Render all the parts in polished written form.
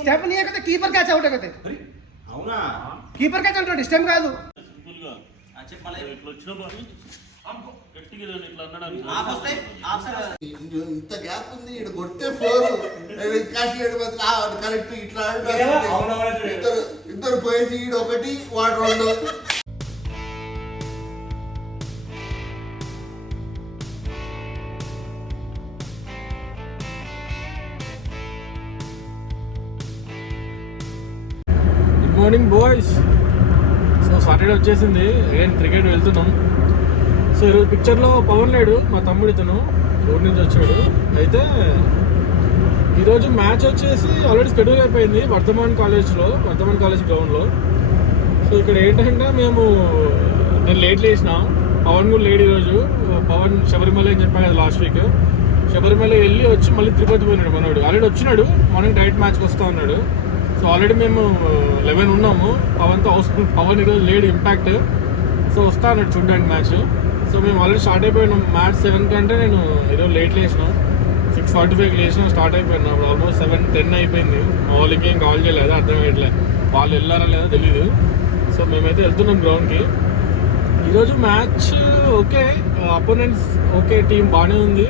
Step నీయకపోతే keeper catch out అయిపోతే. అవునా? Keeper catch అంటాడు, స్టెప్ కాదు. ఇంత గ్యాప్ ఉంది, ఇక్కడ కొడితే 4 కరెక్ట్. ఇట్లా ఇద్దరు పోయేసి ఈడు 1 వాడు 2. Good morning boys. So Saturday వచ్చేసింది, అగైన్ క్రికెట్ వెళ్తున్నాం. సో ఈరోజు పిక్చర్లో పవన్ లేడు, మా తమ్ముడు ఇతను ఊరి నుంచి వచ్చాడు. అయితే ఈరోజు మ్యాచ్ వచ్చేసి ఆల్రెడీ షెడ్యూల్ అయిపోయింది వర్ధమాన్ కాలేజ్ గ్రౌండ్లో. సో ఇక్కడ ఏంటంటే నేను లేట్ లేచిన, పవన్ కూడా లేడు ఈరోజు. పవన్ శబరిమల అని చెప్పాను కదా లాస్ట్ వీక్, శబరిమల వెళ్ళి వచ్చి మళ్ళీ తిరుపతి పోయినాడు మనోడు. ఆల్రెడీ వచ్చినాడు, మార్నింగ్ డైరెక్ట్ మ్యాచ్కి వస్తూ ఉన్నాడు. సో ఆల్రెడీ మేము 11 ఉన్నాము, పవన్ ఈరోజు లేడు ఇంపాక్ట్. సో వస్తా అన్నాడు చూడడానికి మ్యాచ్. సో మేము ఆల్రెడీ స్టార్ట్ అయిపోయినాం మ్యాచ్ 7 కంటే. నేను ఈరోజు లేట్ లేసిన, 6:45 లేచిన, స్టార్ట్ అయిపోయినా. అప్పుడు ఆల్మోస్ట్ 7:10 అయిపోయింది. మా వాళ్ళకి ఏం కాల్ చేయలేదు, అర్థం కావట్లేదు వాళ్ళు వెళ్ళారా లేదో తెలీదు. సో మేమైతే వెళ్తున్నాం గ్రౌండ్కి. ఈరోజు match okay, opponents okay, team బాగానే ఉంది.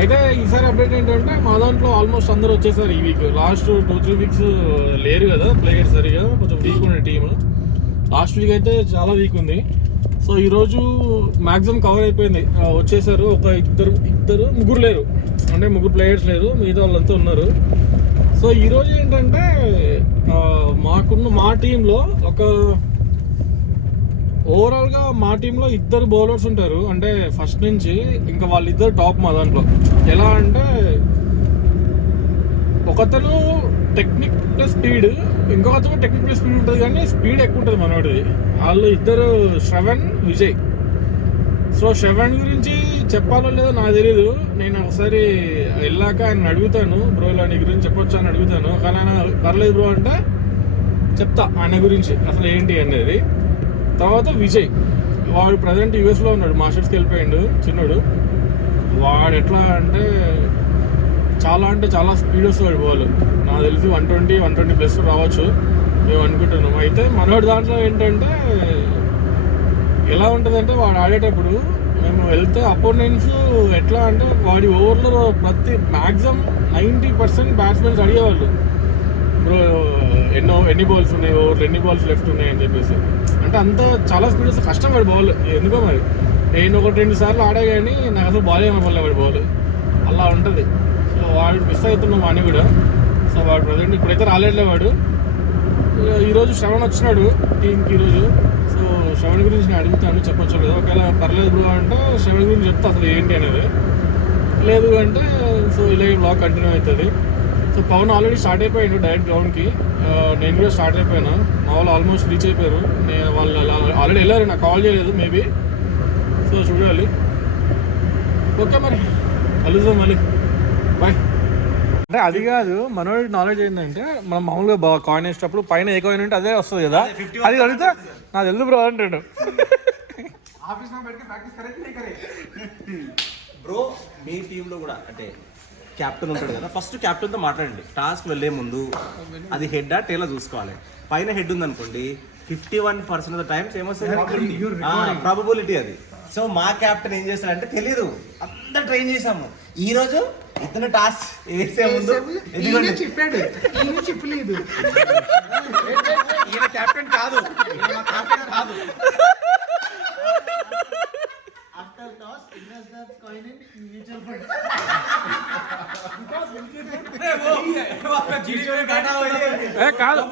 అయితే ఈసారి అప్డేట్ ఏంటంటే మా దాంట్లో ఆల్మోస్ట్ అందరూ వచ్చేసారు ఈ వీక్. లాస్ట్ 2-3 వీక్స్ లేరు కదా ప్లేయర్స్, సరిగా కొంచెం వీక్ ఉండే టీమ్. లాస్ట్ వీక్ అయితే చాలా వీక్ ఉంది. సో ఈరోజు మ్యాక్సిమం కవర్ అయిపోయింది, వచ్చేసారు. ముగ్గురు లేరు, అంటే ముగ్గురు ప్లేయర్స్ లేరు, మిగతా వాళ్ళంతా ఉన్నారు. సో ఈరోజు ఏంటంటే మా టీంలో ఓవరాల్గా మా టీంలో 2 బౌలర్స్ ఉంటారు, అంటే ఫస్ట్ నుంచి. ఇంకా వాళ్ళిద్దరు టాప్ మా దాంట్లో. ఎలా అంటే ఒకతను టెక్నిక్ ప్లస్ స్పీడ్, ఇంకొకతను టెక్నిక్ ప్లస్ స్పీడ్ ఉంటుంది, కానీ స్పీడ్ ఎక్కువ ఉంటుంది మనోడిది. వాళ్ళు ఇద్దరు శ్రవణ్, విజయ్. సో శ్రవణ్ గురించి చెప్పాలో లేదో నాకు తెలీదు. నేను ఒకసారి వెళ్ళాక ఆయన అడుగుతాను, బ్రో ఇలా నీ గురించి చెప్పొచ్చు అని అడుగుతాను. కానీ ఆయన పర్లేదు బ్రో అంటే చెప్తా ఆయన గురించి అసలు ఏంటి అనేది. తర్వాత విజయ్, వాడు ప్రజెంట్ యూఎస్లో ఉన్నాడు, మాస్టర్స్కి వెళ్ళిపోయాడు చిన్నోడు. వాడు ఎట్లా అంటే చాలా స్పీడ్ వస్తాడు బాల్. నాకు తెలిసి 120+ రావచ్చు మేము అనుకుంటున్నాం. అయితే మనోడి దాంట్లో ఏంటంటే ఎలా ఉంటుందంటే వాడు ఆడేటప్పుడు మేము వెళ్తే అపోనెంట్స్ ఎట్లా అంటే వాడి ఓవర్లో మ్యాక్సిమం 90% బ్యాట్స్మెన్స్ అడిగేవాళ్ళు, బ్రో ఎన్ని బాల్స్ ఉన్నాయి, ఓవర్లో ఎన్ని బాల్స్ లెఫ్ట్ ఉన్నాయి అని చెప్పేసి. అంటే అంత చాలా స్పీడ్ వస్తే కష్టం వాడి బాల్. ఎందుకో మరి నేను 1-2 సార్లు ఆడా కానీ నాకు అసలు బాల్ ఏమన్నా వాడి బాల్ అలా ఉంటుంది. సో వాడు మిస్ అవుతున్నాం వాడిని కూడా. సో వాడు ప్రజెంట్ ఇప్పుడైతే రాలేట్లే వాడు. ఈరోజు శ్రవణ్ వచ్చినాడు టీంకి ఈరోజు. సో శ్రవణ్ గురించి నేను అడుగుతాను, చెప్పొచ్చు లేదా. ఒకవేళ పర్లేదు బ్రో అంటే శ్రవణ్ గురించి చెప్తా అసలు ఏంటి అనేది. లేదు అంటే సో ఇలా బ్లాగ్ కంటిన్యూ అవుతుంది. సో పవన్ ఆల్రెడీ స్టార్ట్ అయిపోయాడు డైరెక్ట్ గ్రౌండ్కి. నేను కూడా స్టార్ట్ అయిపోయాను, మా వాళ్ళు ఆల్మోస్ట్ రీచ్ అయిపోయారు. వాళ్ళు ఆల్రెడీ వెళ్ళారు, నాకు కాల్ చేయలేదు మేబీ. సో చూడాలి. ఓకే మరి కలుద్దాం మళ్ళీ, బాయ్. అంటే అది కాదు, మనోడి నాలెడ్జ్ ఏంటంటే మనం మామూలుగా కాయిన్ వేసేటప్పుడు పైన ఏ కాయిన్ ఉంటే అదే వస్తుంది కదా, అది అడిగితే నాకు తెలుసు బ్రో అంటాడు. బ్రో మీ టీంలో కూడా అంటే క్యాప్టెన్ ఉంటాడు కదా, ఫస్ట్ క్యాప్టెన్తో మాట్లాడండి. టాస్క్ వెళ్ళే ముందు అది హెడ్డా టేలా చూసుకోవాలి. పైన హెడ్ ఉందనుకోండి 51% ఆఫ్ ద టైమ్స్ ఏమొస్తుంది ప్రాబబిలిటీ అది. సో మా క్యాప్టెన్ ఏం చేస్తాడంటే తెలియదు, అంతా ట్రైన్ చేసాము. ఈ రోజు ఇతను టాస్క్ వేసే ముందు చెప్పాడు, చెప్పలేదు. ఈయన క్యాప్టెన్ కాదు, క్యాప్టెన్ కాదు. After toss, invest the coin in mutual fund. కాదు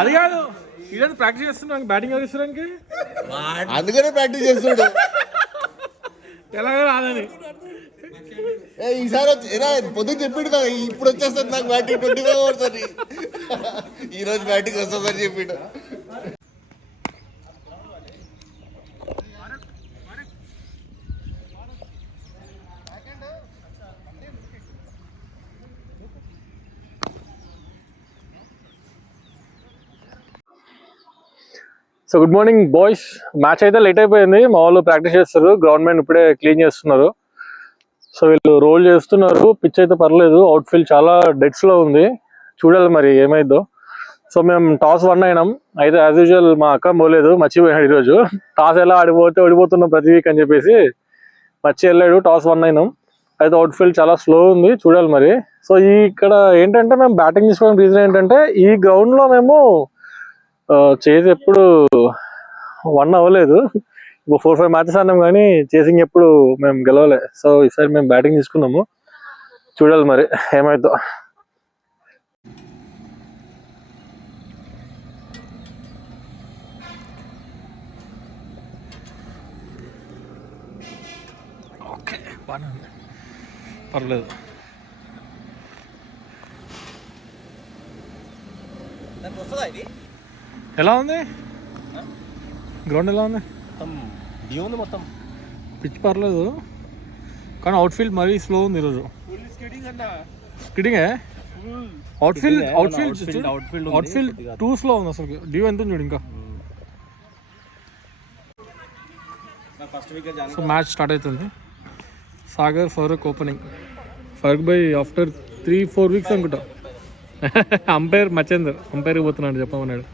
అది కాదు, ఈరోజు ప్రాక్టీస్ చేస్తున్నాం బ్యాటింగ్ చేస్తున్నానికి, అందుకనే ప్రాక్టీస్ చేస్తున్నాడు. ఎలాగో రాదని ఈసారి పొద్దున్న చెప్పిండు కదా, ఇప్పుడు వచ్చేస్తుంది నాకు బ్యాటింగ్ 25 ఓవర్స్ అని. ఈరోజు బ్యాటింగ్ వస్తుందని చెప్పిండు. So good morning boys. Match అయితే లేట్ అయిపోయింది, మా వాళ్ళు ప్రాక్టీస్ చేస్తారు, గ్రౌండ్ మ్యాన్ ఇప్పుడే క్లీన్ చేస్తున్నారు. సో వీళ్ళు రోల్ చేస్తున్నారు. పిచ్ అయితే పర్లేదు, అవుట్ఫీల్డ్ చాలా డెడ్స్లో ఉంది, చూడాలి మరి ఏమైందో. సో మేము టాస్ 1 అయినాం. అయితే యాజ్ యూజువల్ మా అక్క పోలేదు, మర్చిపోయాడు ఈరోజు. టాస్ ఎలా ఓడిపోతున్నాం ప్రతి వీక్ అని చెప్పేసి మర్చి వెళ్ళాడు. టాస్ 1 అయినాం. అయితే అవుట్ఫీల్డ్ చాలా స్లో ఉంది, చూడాలి మరి. సో ఇక్కడ ఏంటంటే మేము బ్యాటింగ్ తీసుకోవడం రీజన్ ఏంటంటే ఈ గ్రౌండ్లో మేము చేసి ఎప్పుడు 1 అవ్వలేదు. ఇప్పుడు 4-5 మ్యాచెస్ ఆడినాం కానీ చేసింగ్ ఎప్పుడు మేము గెలవలే. సో ఈసారి మేము బ్యాటింగ్ తీసుకున్నాము, చూడాలి మరి ఏమైందో. ఓకే బాగానే ఉంది, పర్లేదు. ఎలా ఉంది గ్రౌండ్, ఎలా ఉంది? మొత్తం పిచ్ పర్లేదు కానీ అవుట్ఫీల్డ్ మరీ స్లో ఉంది ఈరోజు. స్కిడింగే అవుట్ఫీల్డ్ టూ స్లో ఉంది అసలు. డ్యూ ఎంత ఉంది చూడు ఇంకా. సో మ్యాచ్ స్టార్ట్ అవుతుంది. సాగర్ ఫరూక్ ఓపెనింగ్. ఫరూక్ భాయ్ ఆఫ్టర్ 3-4 వీక్స్ అనుకుంటా అంపైర్ మచేందర్ అంపైర్కి పోతున్నాడు చెప్పమన్నాడు.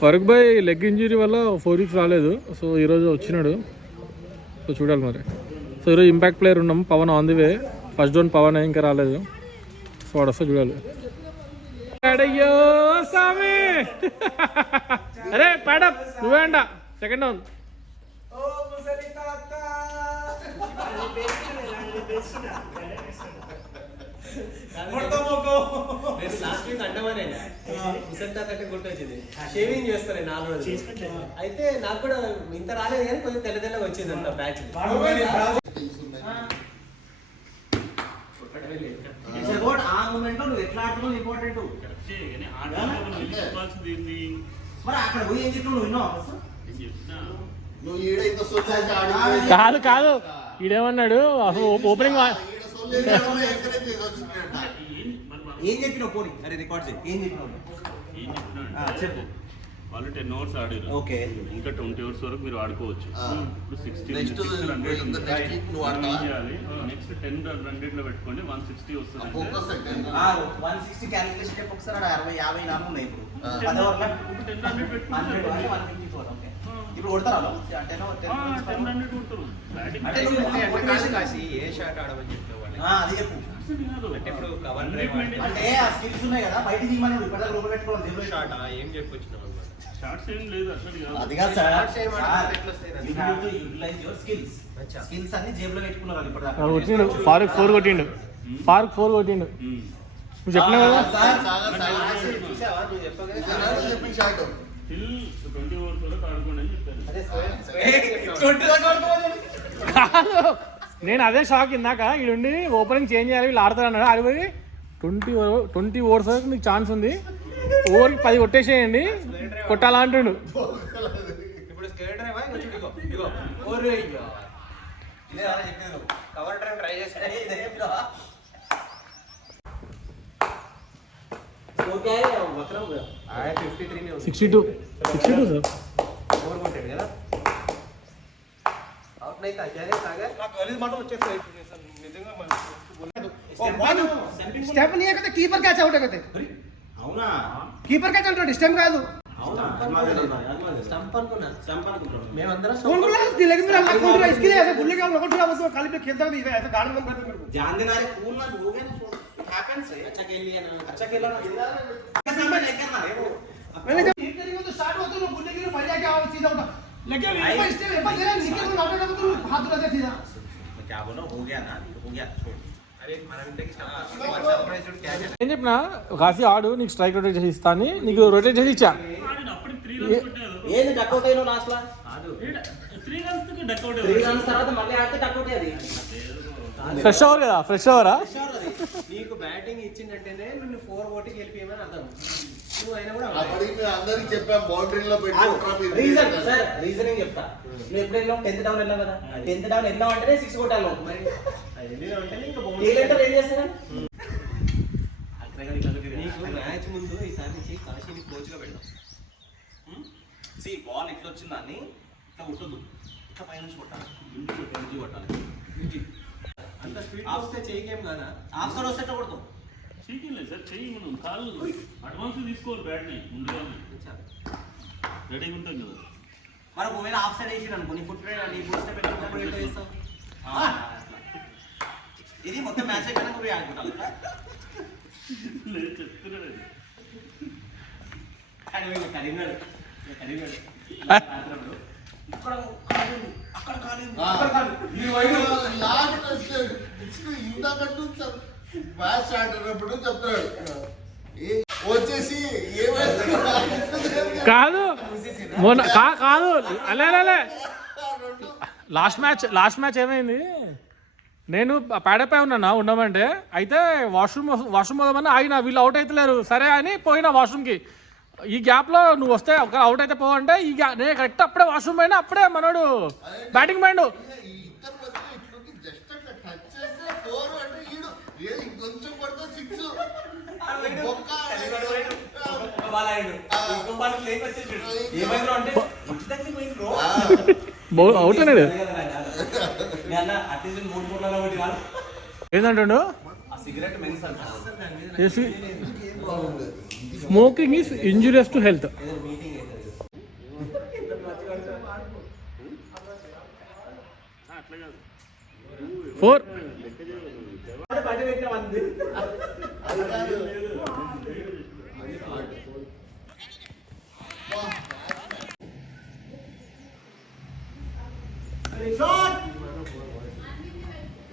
ఫరూక్ భాయ్ లెగ్ ఇంజరీ వల్ల 4 వీక్స్ రాలేదు. సో ఈరోజు వచ్చినాడు. సో చూడాలి మరి. సో ఈరోజు ఇంపాక్ట్ ప్లేయర్ ఉన్నాం, Pawan on the way. First down Pawan ఇంకా రాలేదు. సో వాడు వస్తే చూడాలి. అయ్యో స్వామి, అరే ప్యాడప్ నువ్వేంట సెకండ్ డౌన్. లాస్ట్ వీక్ అంటమానే గుర్తొచ్చింది. షేవింగ్ చేస్తాను 4 రోజులు. అయితే నాకు కూడా ఇంత రాలేదు కానీ కొంచెం తెల్లగా వచ్చింది అంత బ్యాచ్. ఆ మూమెంట్ నువ్వు ఎట్లా ఆడుతున్నావు ఇంపార్టెంట్. మరి అక్కడ పోయి ఏం చెప్పినావు, నువ్వు విన్నావు? కాదు కాదు, ఈడేమన్నాడు అసలు ఓపెనింగ్ ఏం చెప్పినావు? పోనీ అరే రికార్డ్ చేయి. ఏం చెప్పినావు? చెప్పు. వాళ్ళు 10 ఓవర్స్ ఆడారు. ఓకే, ఇంకా 20 ఓవర్స్ వరకు మీరు ఆడుకోవచ్చు. ఇప్పుడు 60 నెక్స్ట్ 10 రన్ రేట్ లో పెట్టుకోండి. 160 వస్తుంది. 160 క్యాలిక్యులేషన్ చెప్పు ఒకసారి. 60-50 నాలుగు ఉన్నాయి ఇప్పుడు. 10 ఓవర్ల 10 రన్ రేట్ పెట్టుకోండి. 154. ఓకే, ఇప్పుడు కొడతారా? 10 రన్ రేట్ కొడతారు. అంటే నువ్వు కాసి ఏ షాట్ ఆడమని చెప్పిన అది చెప్పు. అంటే ఇప్పుడు కవర్ అంటే ఆ స్కిల్స్ ఉన్నాయి కదా, బయట దిగమని ఇప్పుడు లోపల పెట్టుకోవాలి. దేవుడు షాట్ ఏం చెప్పొచ్చినావు? షార్ట్స్ ఏం లేదు అసలు. అది కాదు sir, you have to utilise your skills. Skills అన్ని జేబులో పెట్టుకున్నారు ఇప్పటిదాకా. వచ్చిండు ఫారూక్ 4 కొట్టిండు. ఫారూక్ 4 కొట్టిండు. నువ్వు చెప్పినావు కదా చూసావా? నువ్వు చెప్పగా టిల్ 20 ఓవర్స్ వరకు ఆడుకోండి అని చెప్పారు. కాదు, నేను అదే షాక్. ఇందాక ఈడుండి ఓపెనింగ్ చేంజ్ చేయాలి వీళ్ళు ఆడతారు అన్నాడు. అది పోయి 20 ఓవర్స్ వరకు మీకు ఛాన్స్ ఉంది, ఓవర్కి 10 కొట్టేసేయండి, కొట్టాలా అంటుండు. ఇప్పుడు straight drive cover drive try చేశాను. 62 సార్. స్టెప్ నీ కదా కీపర్ క్యాచ్ అవుట్ అయితే. అవునా? కీపర్ క్యాచ్ అంటాడు, స్టెమ్ కాదు. మేమందరం इसके लिए ऐसे भूलने का लोगों को खाली पे खेलता नहीं ऐसे गार्डन में करते मेरे को जान देना रे कूल ना हो गया ना. इट हैपेंस है. अच्छा खेल लिया ना, अच्छा खेला ना. कैसे मैं लेकर ना रे वो मैंने जब हिट करेंगे तो स्टार्ट होते हैं भूलने के लिए बढ़िया क्या सीधा उठा लगे ऊपर स्टेप ऊपर तेरा निकल को नाटक तो हाथ उठाते सीधा. मैं क्या बोला, हो गया ना, हो गया. छोड़. అరే మనం ఇంటికి సర్ప్రైజ్ క్యాచ్ ఏం చెప్పినా కాసి ఆడు, నీకు స్ట్రైక్ రొటేట్ చేసి ఇస్తా అని నీకు రొటేట్ చేసి ఇచ్చా. అప్పటికి 3 రన్స్ కొట్టారు. ఏంది డక్అవుట్ అయినో లాస్ట్ లా? కాదు 3 రన్స్ కి డక్అవుట్ 3 రన్స్ తర్వాత మళ్ళీ ఆడితే డక్అవుట్ అది. ఫ్రెష్ ఓవర్ కదా, ఫ్రెష్ ఓవరా? నీకు బ్యాటింగ్ ఇచ్చిందంటేనే నిన్ను 4 ఓవర్కి వెళ్ళిపోయామని అర్థం. నువ్వు అయినా కూడా అందరికి చెప్పాం బౌండరీలో రీజన్ సార్, రీజనింగ్ చెప్తా. నువ్వు ఎప్పుడు వెళ్ళావు? 10th డౌన్ వెళ్ళావు కదా, 10th డౌన్ వెళ్ళావు అంటేనే 6 కొట్టాలి. మరి ఏం చేస్తారా? నీకు మ్యాచ్ ముందు ఈసారి నుంచి కాశీని కోచ్గా పెడదాం. సి బాల్ ఇట్లా వచ్చిందాన్ని ఇట్లా కొట్టదు, ఇట్లా పైనుంచి కొట్టాలి, నుంచి కొట్టాలి. అంత స్పీడ్ వస్తే చేయకేం కదా. ఆఫ్ సైడ్ వస్తే ఎట్లా కొడతాం? చీకింగ్ లేదు సార్, చెయ్యి మనం కాళ్ళు అడ్వాన్స్ తీసుకోవాలి బ్యాట్ని ముందుగా రెడీగా ఉంటాం కదా. మరి ఒకవేళ ఆఫ్ సైడ్ వేసి అనుకో నీ ఫుట్ నీ ఫుట్ స్టెప్ ఎట్లా చేస్తావు? ఇది మొత్తం మ్యాచ్ అయిపోయినా పోయి ఆడుకుంటాను లేదు చెప్తున్నాడు కరీంనగర్ అక్కడ కాలేదు ఇంతకంటూ మ్యాచ్ స్టార్ట్ అయినప్పుడు చెప్తాడు వచ్చేసి కాదు మొన్న కాదు అలే లాస్ట్ మ్యాచ్ ఏమైంది, నేను ప్యాడపై ఉన్నా ఉండమంటే అయితే వాష్రూమ్ పోదామని ఆగిన, వీళ్ళు అవుట్ అవుతలేరు సరే అని పోయినా వాష్రూమ్కి. ఈ గ్యాప్లో నువ్వు వస్తే ఒక అవుట్ అయితే పోవంటే ఈ గ్యాప్ నేను కరెక్ట్ అప్పుడే వాష్రూమ్ పోయినా అప్పుడే మనోడు బ్యాటింగ్ మైండ్ కొంచెం పడితే సిక్స్ అవుట్ అన్నాడు. ఏంటంటాడు smoking is injurious to health. Four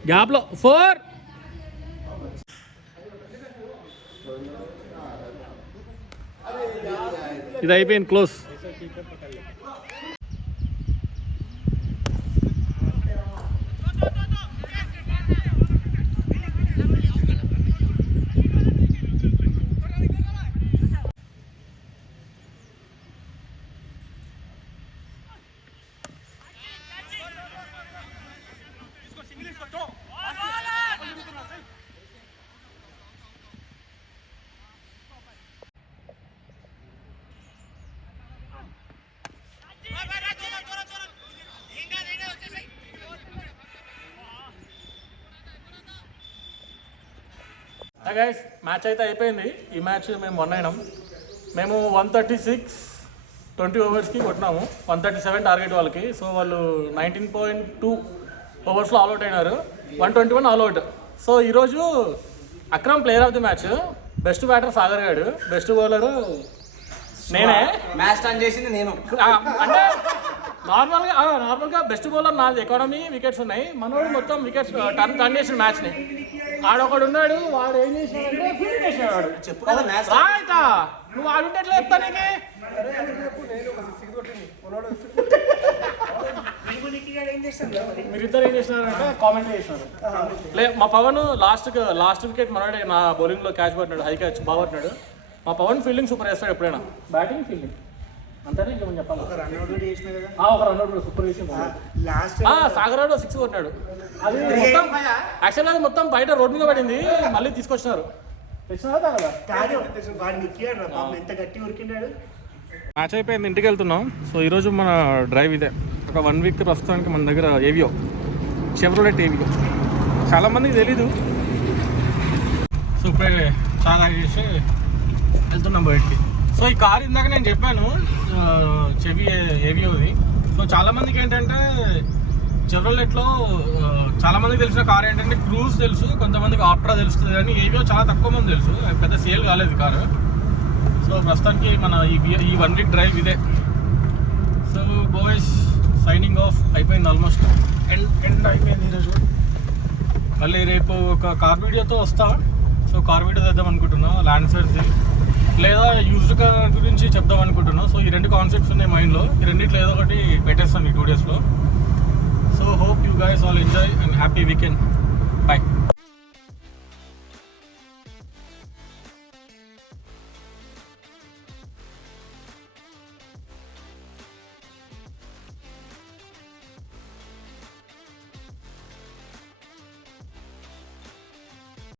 గ్యాప్లో 4. ఇది అయిపోయింది క్లోజ్. గైస్ మ్యాచ్ అయితే అయిపోయింది. ఈ మ్యాచ్ మేము వన్ అయినాం. మేము 136 ఓవర్స్కి కొట్టినాము, 137 టార్గెట్ వాళ్ళకి. సో వాళ్ళు 19.2 ఓవర్స్లో ఆల్అౌట్ అయినారు, 121 ఆల్అౌట్. సో ఈరోజు Akram player of the match, best batter Sagar గాడు, బెస్ట్ బౌలరు నేనే. మ్యాచ్ టర్న్ చేసింది నేను. అంటే నార్మల్గా బెస్ట్ బౌలర్ నాది, ఎకానమీ వికెట్స్ ఉన్నాయి. మనోడు మొత్తం వికెట్స్ టర్న్ చేసిన మ్యాచ్ని. ఆడొకడు ఉన్నాడు, వాడు ఏం చేసినాడంటే ఫీల్డ్ చేసినాడు. రాయితా నువ్వు ఆడుంటే ఎట్లా చెప్తా నీకు? మీరిద్దరు ఏం చేసినారంటే కామెంట్ చేసినారు. మా పవన్ లాస్ట్ వికెట్ మనోడే నా బౌలింగ్లో క్యాచ్ పట్టినాడు, హై క్యాచ్ బాగా పట్టినాడు. మా పవన్ ఫీల్డింగ్ సూపర్ వేస్తాడు ఎప్పుడైనా, బ్యాటింగ్ ఫీల్డింగ్ అంతనే ఇంకేమని చెప్పాలి. ఒక రన్అట్ సూపర్ వేసింది. సాగర్ 6 కొట్టాడు. అది మొత్తం యాక్చువల్గా అది మొత్తం బయట రోడ్ మీద పడింది, మళ్ళీ తీసుకొచ్చినారు. మ్యాచ్ అయిపోయింది, ఇంటికి వెళ్తున్నాం. సో ఈరోజు మన డ్రైవ్ ఇదే. ఒక 1 వీక్ ప్రస్తుతానికి మన దగ్గర ఏవియో చెవ్రోలెట్ ఏవియో చాలామందికి తెలీదు. సో ఇప్పుడే చాలా చేసి వెళ్తున్నాం బయటికి. సో ఈ కార్ ఇందాక నేను చెప్పాను చెవి ఏవియోది. సో చాలామందికి ఏంటంటే చెవ్రోలెట్లో చాలామందికి తెలిసిన కార్ ఏంటంటే క్రూజ్ తెలుసు, కొంతమందికి ఆప్ట్రా తెలుస్తుంది, కానీ ఏవియో చాలా తక్కువ మంది తెలుసు, పెద్ద సేల్ కాలేదు కారు. సో ప్రస్తుతానికి మన ఈ 1 వీక్ డ్రైవ్ ఇదే. So boys signing off. అయిపోయింది ఆల్మోస్ట్, ఎండ్ అయిపోయింది ఈరోజు. మళ్ళీ రేపు ఒక కార్ వీడియోతో వస్తా. సో కార్ వీడియో చేద్దాం అనుకుంటున్నా, ల్యాన్సర్ది లేదా యూజ్డ్ కార్ గురించి చెప్దాం అనుకుంటున్నా. సో ఈ 2 కాన్సెప్ట్స్ ఉన్నాయి మైండ్లో, ఈ రెండిట్లో ఏదో ఒకటి పెట్టేస్తాను ఈ 2 డేస్లో. So hope you guys all enjoy and happy weekend. Bye.